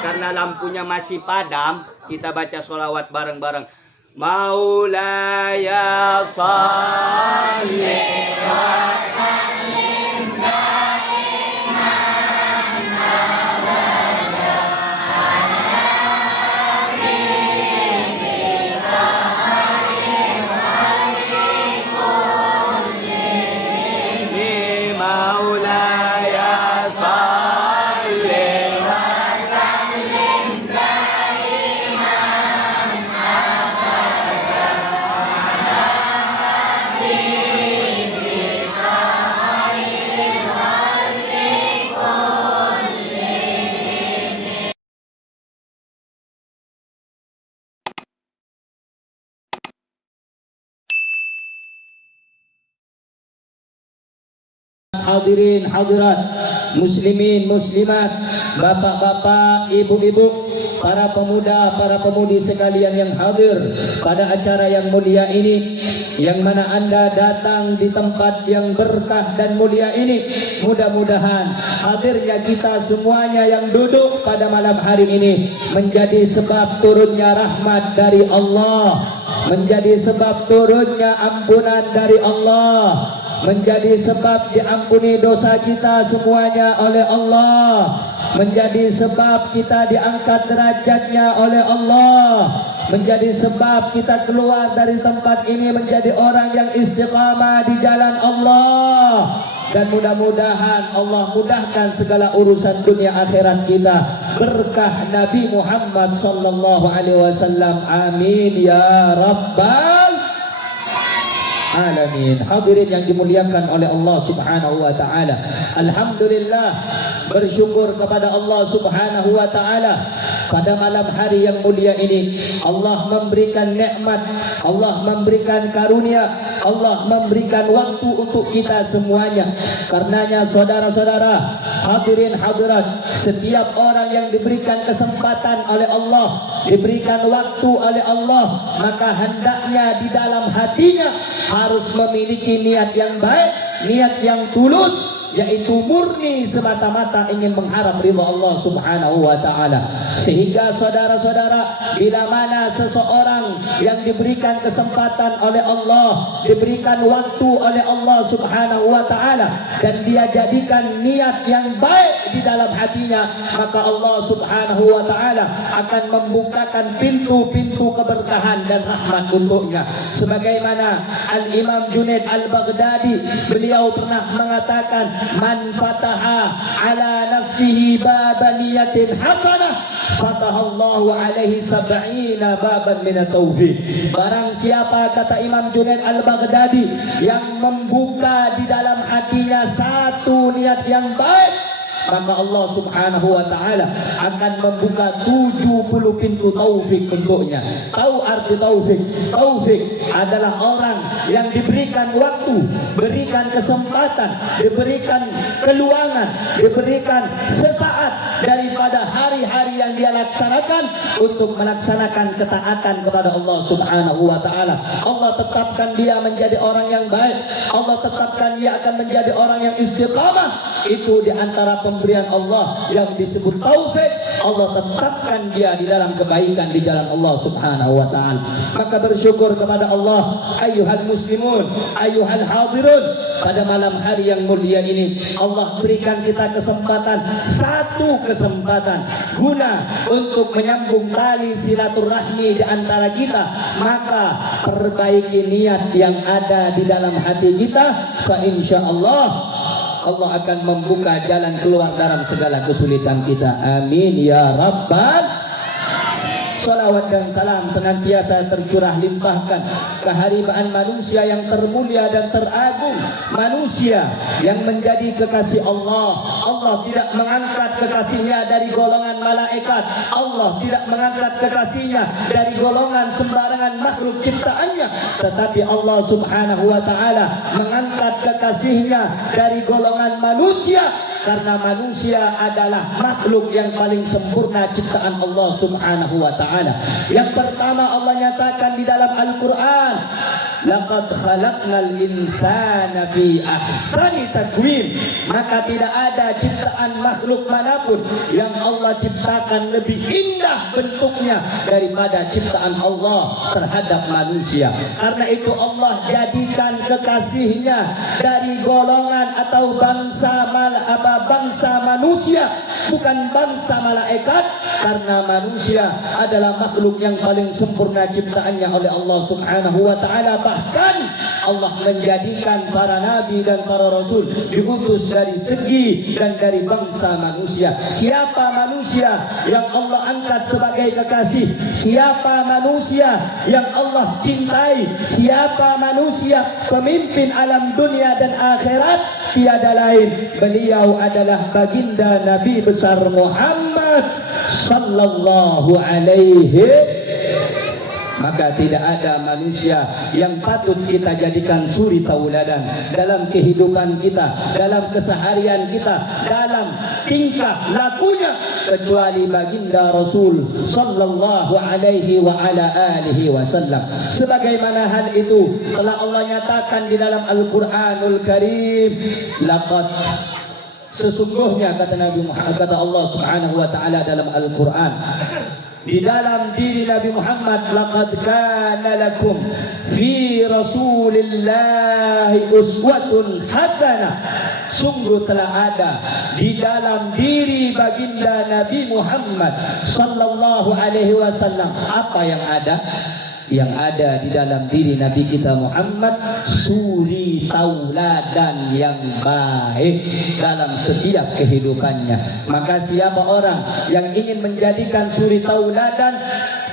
karena lampunya masih padam, kita baca sholawat bareng-bareng. Maulaya salli wa sallim daiman abada ala habibika khairil khalqi kullihim. Maulaya salli wa sallim daiman abada ala habibika khairil khalqi kullihim. Hadirin hadirat, muslimin muslimat, bapak-bapak, ibu-ibu, para pemuda, para pemudi sekalian yang hadir pada acara yang mulia ini, yang mana Anda datang di tempat yang berkah dan mulia ini. Mudah-mudahan hadirnya kita semuanya yang duduk pada malam hari ini menjadi sebab turunnya rahmat dari Allah, menjadi sebab turunnya ampunan dari Allah, menjadi sebab diampuni dosa kita semuanya oleh Allah, menjadi sebab kita diangkat derajatnya oleh Allah, menjadi sebab kita keluar dari tempat ini menjadi orang yang istiqamah di jalan Allah. Dan mudah-mudahan Allah mudahkan segala urusan dunia akhirat kita berkah Nabi Muhammad sallallahu alaihi wasallam. Amin ya rabbal alamin. Hadirin yang dimuliakan oleh Allah Subhanahu wa taala, alhamdulillah, bersyukur kepada Allah Subhanahu wa taala pada malam hari yang mulia ini. Allah memberikan nikmat, Allah memberikan karunia, Allah memberikan waktu untuk kita semuanya. Karenanya saudara-saudara, hadirin hadirat, setiap orang yang diberikan kesempatan oleh Allah, diberikan waktu oleh Allah, maka hendaknya di dalam hatinya harus memiliki niat yang baik, niat yang tulus, yaitu murni semata-mata ingin mengharap ridha Allah Subhanahu wa taala. Sehingga saudara-saudara, bila mana seseorang yang diberikan kesempatan oleh Allah, diberikan waktu oleh Allah Subhanahu wa taala, dan dia jadikan niat yang baik di dalam hatinya, maka Allah Subhanahu wa taala akan membukakan pintu-pintu keberkahan dan rahmat untuknya. Sebagaimana Al-Imam Junaid Al-Baghdadi, beliau pernah mengatakan, man fataha ala nafsihi baba niyatin hasanah fatahallahu alaihi sab'ina baban min at-taufiq. Barang siapa, kata Imam Junaid Al-Baghdadi, yang membuka di dalam hatinya satu niat yang baik, maka Allah Subhanahu wa taala akan membuka 70 pintu taufik untuknya. Tahu arti taufik? Taufik adalah orang yang diberikan waktu, berikan kesempatan, diberikan keluangan, diberikan sesaat daripada hari-hari yang dia laksanakan untuk melaksanakan ketaatan kepada Allah Subhanahu wa taala. Allah tetapkan dia menjadi orang yang baik, Allah tetapkan dia akan menjadi orang yang istiqamah. Itu di antara pemberian Allah yang disebut taufik. Allah tetapkan dia di dalam kebaikan di jalan Allah Subhanahu wa taala. Maka bersyukur kepada Allah, ayyuhal muslimun, ayyuhal hadirun, pada malam hari yang mulia ini Allah berikan kita kesempatan, satu kesempatan guna untuk menyambung tali silaturahmi di antara kita. Maka perbaiki niat yang ada di dalam hati kita, fa insyaallah Allah akan membuka jalan keluar dalam segala kesulitan kita. Amin ya rabbal. Salawat dan salam senantiasa tercurah limpahkan keharibaan manusia yang termulia dan teragung, manusia yang menjadi kekasih Allah. Allah tidak mengangkat kekasihnya dari golongan malaikat, Allah tidak mengangkat kekasihnya dari golongan sembarangan makhluk ciptaannya, tetapi Allah Subhanahu wa taala mengangkat kekasihnya dari golongan manusia, karena manusia adalah makhluk yang paling sempurna ciptaan Allah Subhanahu wa taala. Yang pertama Allah nyatakan di dalam Al-Qur'an, laqad khalaqnal insana fi ahsani taqwim. Maka tidak ada ciptaan makhluk manapun yang Allah ciptakan lebih indah bentuknya daripada ciptaan Allah terhadap manusia. Karena itu Allah jadikan kekasihnya dari golongan atau bangsa manusia, bukan bangsa malaikat, karena manusia adalah makhluk yang paling sempurna ciptaannya oleh Allah Subhanahu wa taala. Bahkan Allah menjadikan para nabi dan para rasul diutus dari segi dan dari bangsa manusia. Siapa manusia yang Allah angkat sebagai kekasih? Siapa manusia yang Allah cintai? Siapa manusia pemimpin alam dunia dan akhirat? Tiada lain, beliau adalah baginda Nabi besar Muhammad sallallahu alaihi. Maka tidak ada manusia yang patut kita jadikan suri tauladan dalam kehidupan kita, dalam keseharian kita, dalam tingkah lakunya, kecuali baginda Rasul sallallahu alaihi wa ala alihi wasallam. Sebagaimana hal itu telah Allah nyatakan di dalam Al-Qur'anul Karim, laqad, sesungguhnya kata Nabi Muhammad, kata Allah Subhanahu wa taala dalam Al-Qur'an, di dalam diri Nabi Muhammad, laqad kana lakum fi Rasulillahi uswatun hasanah. Sungguh telah ada di dalam diri baginda Nabi Muhammad sallallahu alaihi wasallam. Apa yang ada? Yang ada di dalam diri Nabi kita Muhammad suri tauladan yang baik dalam setiap kehidupannya. Maka siapa orang yang ingin menjadikan suri tauladan,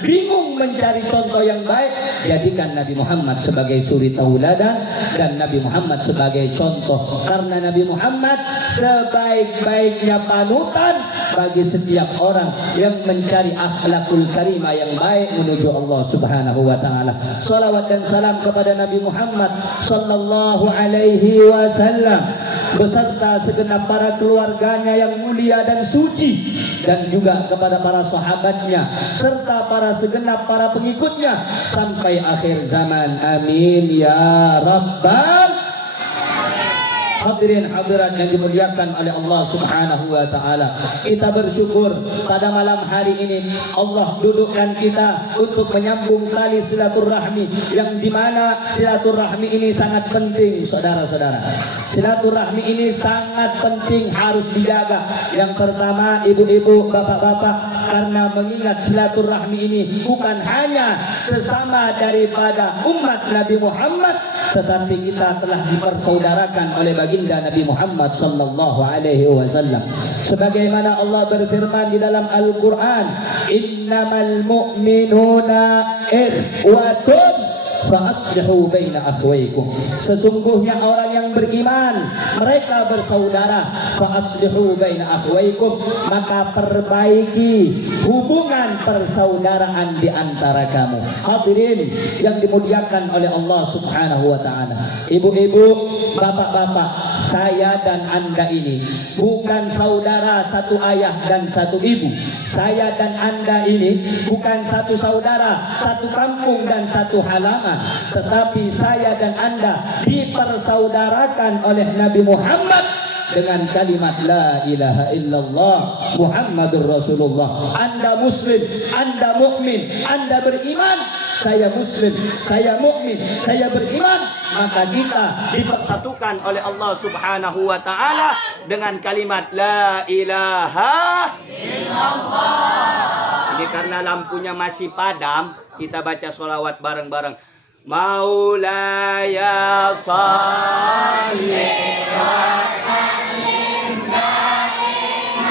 bingung mencari contoh yang baik, jadikan Nabi Muhammad sebagai suri tauladan dan Nabi Muhammad sebagai contoh. Karena Nabi Muhammad sebaik-baiknya panutan bagi setiap orang yang mencari akhlakul karimah yang baik menuju Allah Subhanahu wa taala. Salawat dan salam kepada Nabi Muhammad sallallahu alaihi wasallam beserta segenap para keluarganya yang mulia dan suci, dan juga kepada para sahabatnya serta para segenap para pengikutnya sampai akhir zaman. Amin ya rabbal. Hadirin hadirat yang dimuliakan oleh Allah Subhanahu wa taala, kita bersyukur pada malam hari ini Allah dudukkan kita untuk menyambung tali silaturahmi, yang dimana silaturahmi ini sangat penting, saudara-saudara. Silaturahmi ini sangat penting, harus dijaga. Yang pertama, ibu-ibu, bapak-bapak, karena mengingat silaturahmi ini bukan hanya sesama daripada umat Nabi Muhammad, tetapi kita telah dipersaudarakan oleh baginda Nabi Muhammad sallallahu alaihi wasallam. Sebagaimana Allah berfirman di dalam Al-Qur'an, innamal mu'minuna ikhwatun fa aslihu baina akhwaykum. Sesungguhnya orang yang beriman mereka bersaudara. Fa aslihu baina akhwaykum, maka perbaiki hubungan persaudaraan di antara kamu. Hadirin yang dimuliakan oleh Allah Subhanahu wa taala, ibu-ibu, bapak-bapak, saya dan Anda ini bukan saudara satu ayah dan satu ibu. Saya dan Anda ini bukan satu saudara, satu kampung dan satu halaman, tetapi saya dan Anda dipersaudarakan oleh Nabi Muhammad dengan kalimat la ilaha illallah Muhammadur Rasulullah. Anda muslim, Anda mukmin, Anda beriman, saya muslim, saya mukmin, saya beriman, maka kita dipersatukan oleh Allah Subhanahu wa taala dengan kalimat la ilaha illallah. Ini karena lampunya masih padam, kita baca sholawat bareng-bareng. Maulaya salli wa sallim daiman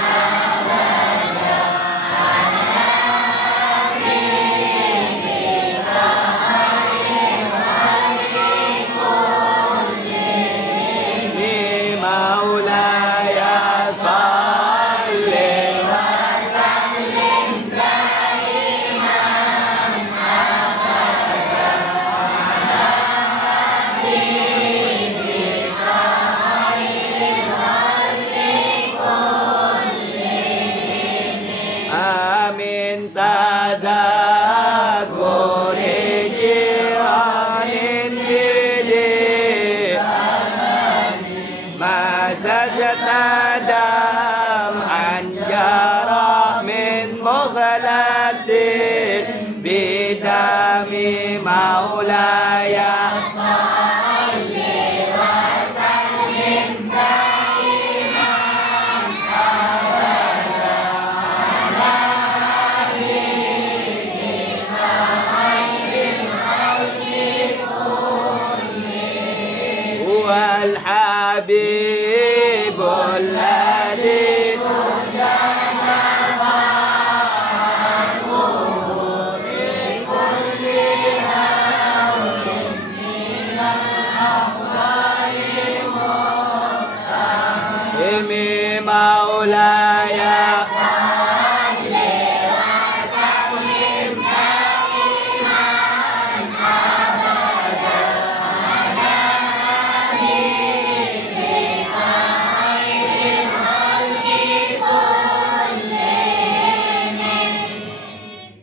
abada ala habibika khairil khalqi kullihim. Maulaya salli wa sallim daiman abada ala habibika bidami maulaya wal habibul ladzi Imi maulaya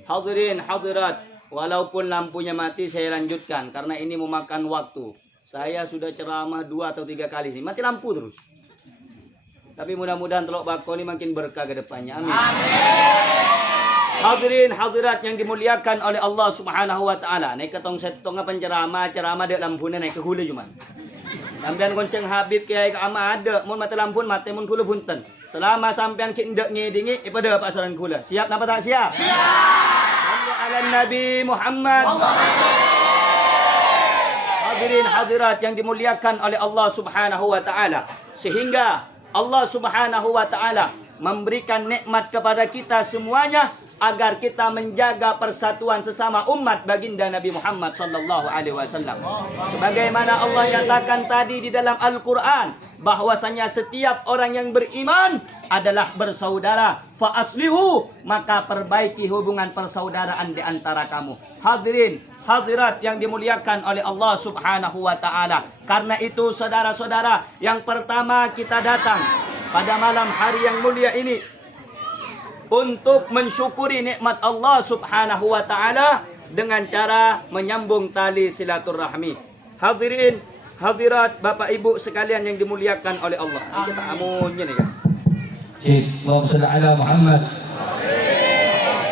Hadirin hadirat, walaupun lampunya mati saya lanjutkan karena ini memakan waktu. Saya sudah ceramah 2 atau 3 kali sih, mati lampu terus. Tapi mudah-mudahan Teluk Bako ini makin berkah ke depannya. Amin. Hadirin hadirat yang dimuliakan oleh Allah Subhanahu wa taala. Naik ketong setong penceramah, ceramah dek lampune naik ke hulu cuman. Sampean gonceng Habib kiai ke ama ada, mun mati lampun mati mun hulu punten. Selama sampean ki ndek ngedingi ipada pasaran kula. Siap napa tak siap? Siap. Ala Nabi Muhammad. Hadirin hadirat yang dimuliakan oleh Allah Subhanahu wa taala. Sehingga Allah Subhanahu wa taala memberikan nikmat kepada kita semuanya agar kita menjaga persatuan sesama umat baginda Nabi Muhammad sallallahu alaihi wasallam. Sebagaimana Allah nyatakan tadi di dalam Al-Qur'an bahwasanya setiap orang yang beriman adalah bersaudara. Fa aslihu, maka perbaiki hubungan persaudaraan di antara kamu. Hadirin hadirat yang dimuliakan oleh Allah Subhanahu wa taala. Karena itu saudara-saudara, yang pertama kita datang pada malam hari yang mulia ini untuk mensyukuri nikmat Allah Subhanahu wa taala dengan cara menyambung tali silaturahmi. Hadirin hadirat Bapak Ibu sekalian yang dimuliakan oleh Allah. Ini kita amunnya nih kan. Allahumma shalli ala Muhammad.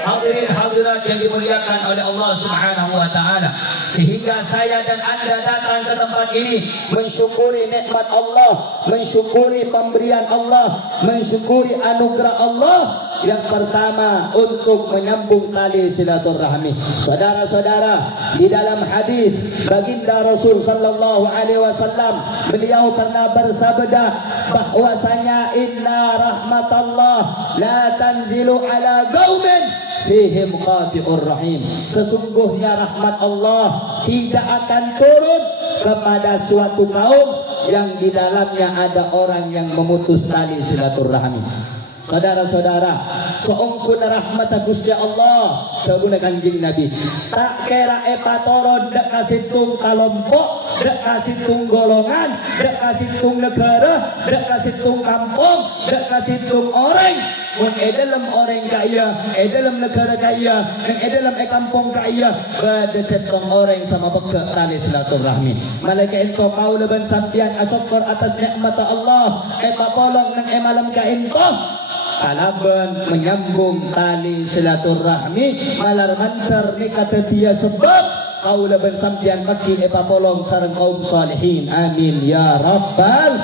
Hadirin hadirat yang dimuliakan oleh Allah Subhanahu wa taala, sehingga saya dan Anda datang ke tempat ini mensyukuri nikmat Allah, mensyukuri pemberian Allah, mensyukuri anugerah Allah. Yang pertama untuk menyambung tali silaturahmi. Saudara-saudara, di dalam hadis baginda Rasul sallallahu alaihi wasallam, beliau pernah bersabda bahwasanya inna rahmatallah la tanzilu ala qaumin fihim qati'ur rahim. Sesungguhnya rahmat Allah tidak akan turun kepada suatu kaum yang di dalamnya ada orang yang memutus tali silaturahmi. Saudara-saudara, seungkun rahmat Gusti Allah sabuna Kanjeng Nabi. Tak kira epatoron dak kasih tung kalompok, dak kasih tung golongan, dak kasih tung negara, dak kasih tung kampung, dak kasih tung orang. Mun dalam orang kaya, dalam negara kaya, dan dalam kampung kaya, pada setong orang sama peke tali silaturahmi. Malaikat itu kau leban sampian asyukur atas nikmat Allah, papolong nang malam kainto. Kalaban menyambung tali silaturahmi malar mantar ni kata dia sebab kau leban sampian kaki papolong sareng kaum salihin. Amin ya rabbal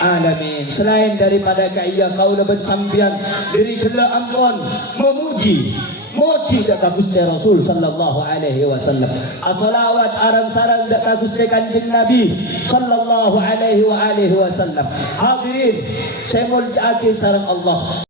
alamin. Selain daripada kaya kau leban sampian diri jela angkon memuji moci dak Gusti Rasul sallallahu alaihi wasallam. As-salawat arang sarang dak Gusti Kanjeng Nabi sallallahu alaihi wa alihi wasallam. Hadirin, saya muljaake sareng Allah.